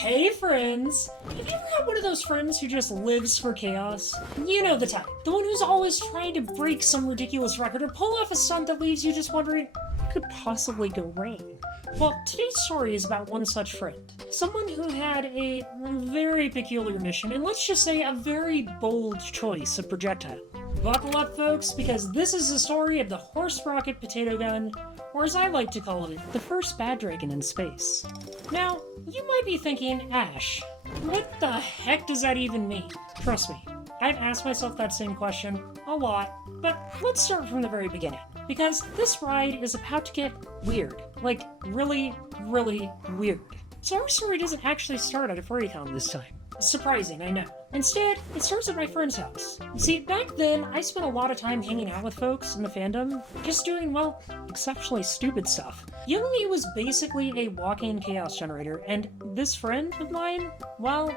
Hey friends! Have you ever had one of those friends who just lives for chaos? You know the type. The one who's always trying to break some ridiculous record or pull off a stunt that leaves you just wondering what could possibly go wrong. Well, today's story is about one such friend. Someone who had a very peculiar mission, and let's just say a very bold choice of projectile. Buckle up, folks, because this is the story of the horse rocket potato gun, or as I like to call it, the first BADDRAGON in space. Now, you might be thinking, Ash, what the heck does that even mean? Trust me, I've asked myself that same question a lot, but let's start from the very beginning. Because this ride is about to get weird. Like, really, really weird. So our story doesn't actually start at a furry con this time. Surprising, I know. Instead, it starts at my friend's house. You see, back then, I spent a lot of time hanging out with folks in the fandom, just doing, well, exceptionally stupid stuff. Young me was basically a walking chaos generator, and this friend of mine, well,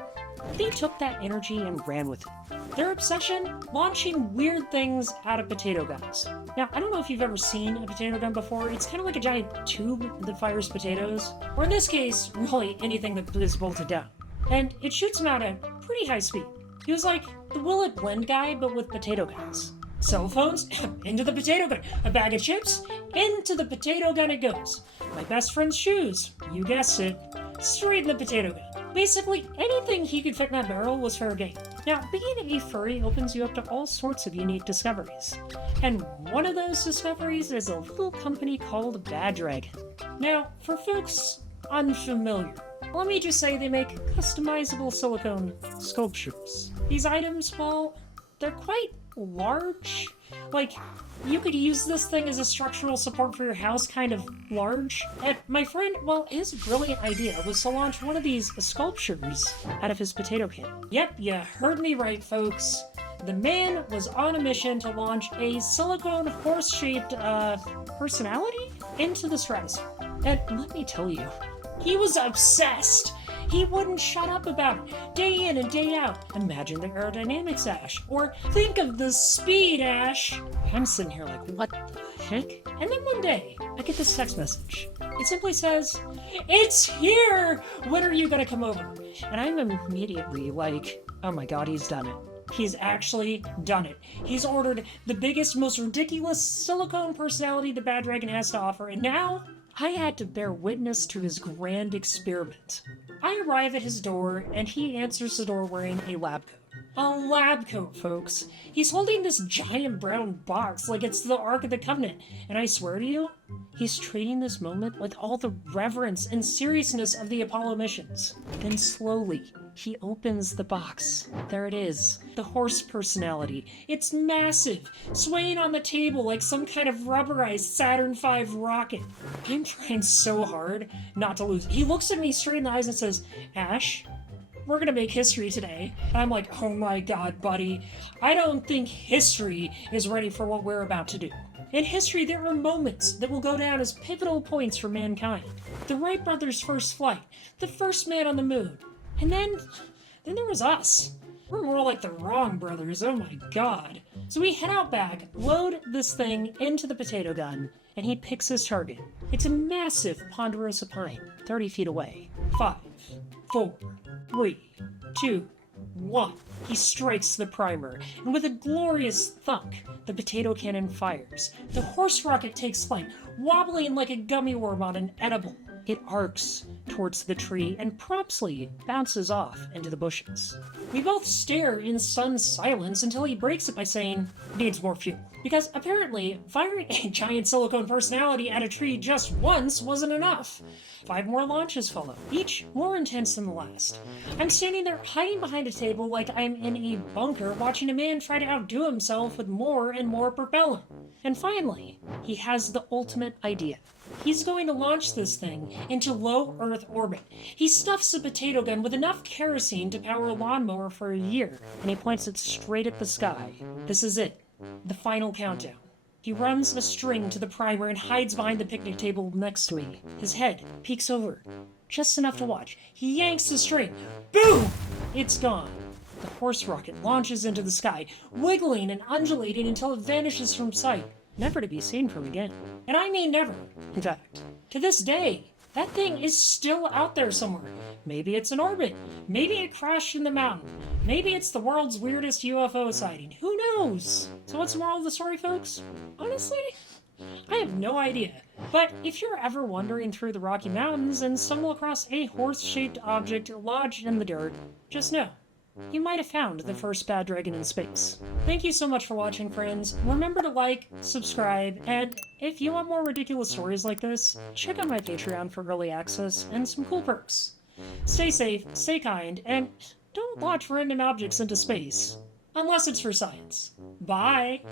they took that energy and ran with it. Their obsession? Launching weird things out of potato guns. Now, I don't know if you've ever seen a potato gun before. It's kind of like a giant tube that fires potatoes. Or in this case, really anything that is bolted down. And it shoots them out at pretty high speed. He was like the Will It Blend guy, but with potato guns. Cell phones, into the potato gun. A bag of chips, into the potato gun it goes. My best friend's shoes, you guessed it, straight in the potato gun. Basically, anything he could fit in that barrel was fair game. Now, being a furry opens you up to all sorts of unique discoveries. And one of those discoveries is a little company called BADDRAGON. Now, for folks unfamiliar, let me just say they make customizable silicone sculptures. These items, well, they're quite large. Like, you could use this thing as a structural support for your house, kind of large. And my friend, well, his brilliant idea was to launch one of these sculptures out of his potato can. Yep, you heard me right, folks. The man was on a mission to launch a silicone horse-shaped, personality into the stratosphere. And let me tell you, he was obsessed. He wouldn't shut up about it, day in and day out. Imagine the aerodynamics, Ash. Or think of the speed, Ash. I'm sitting here like, what the heck? And then one day, I get this text message. It simply says, "It's here! When are you gonna come over?" And I'm immediately like, oh my god, he's done it. He's actually done it. He's ordered the biggest, most ridiculous silicone personality the BADDRAGON has to offer, and now I had to bear witness to his grand experiment. I arrive at his door, and he answers the door wearing a lab coat. A lab coat, folks. He's holding this giant brown box like it's the Ark of the Covenant, and I swear to you, he's treating this moment with all the reverence and seriousness of the Apollo missions. Then slowly, he opens the box. There it is, the horse personality. It's massive, swaying on the table like some kind of rubberized Saturn V rocket. I'm trying so hard not to lose. He looks at me straight in the eyes and says, "Ash, we're gonna make history today." And I'm like, oh my god, buddy. I don't think history is ready for what we're about to do. In history, there are moments that will go down as pivotal points for mankind. The Wright brothers' first flight, the first man on the moon, and then there was us. We're more like the Wrong brothers, oh my god. So we head out back, load this thing into the potato gun, and he picks his target. It's a massive ponderosa pine, 30 feet away. 5, 4, 3, 2, 1. He strikes the primer, and with a glorious thunk, the potato cannon fires. The horse rocket takes flight, wobbling like a gummy worm on an edible. It arcs towards the tree and promptly bounces off into the bushes. We both stare in stunned silence until he breaks it by saying, "Needs more fuel." Because apparently, firing a giant silicone personality at a tree just once wasn't enough. 5 more launches follow, each more intense than the last. I'm standing there hiding behind a table like I'm in a bunker watching a man try to outdo himself with more and more propellant. And finally, he has the ultimate idea. He's going to launch this thing into low Earth orbit. He stuffs the potato gun with enough kerosene to power a lawnmower for a year, and he points it straight at the sky. This is it. The final countdown. He runs a string to the primer and hides behind the picnic table next to me. His head peeks over, just enough to watch. He yanks the string. Boom! It's gone. The horse rocket launches into the sky, wiggling and undulating until it vanishes from sight, never to be seen from again. And I mean never. In fact, to this day, That thing is still out there somewhere. Maybe it's in orbit. Maybe it crashed in the mountain. Maybe it's the world's weirdest UFO sighting. Who knows? So what's the moral of the story, folks? Honestly, I have no idea. But if you're ever wandering through the Rocky Mountains and stumble across a horse-shaped object lodged in the dirt, just know, you might have found the first bad dragon in space. Thank you so much for watching, friends. Remember to like, subscribe, and if you want more ridiculous stories like this, check out my Patreon for early access and some cool perks. Stay safe, stay kind, and don't launch random objects into space. Unless it's for science. Bye!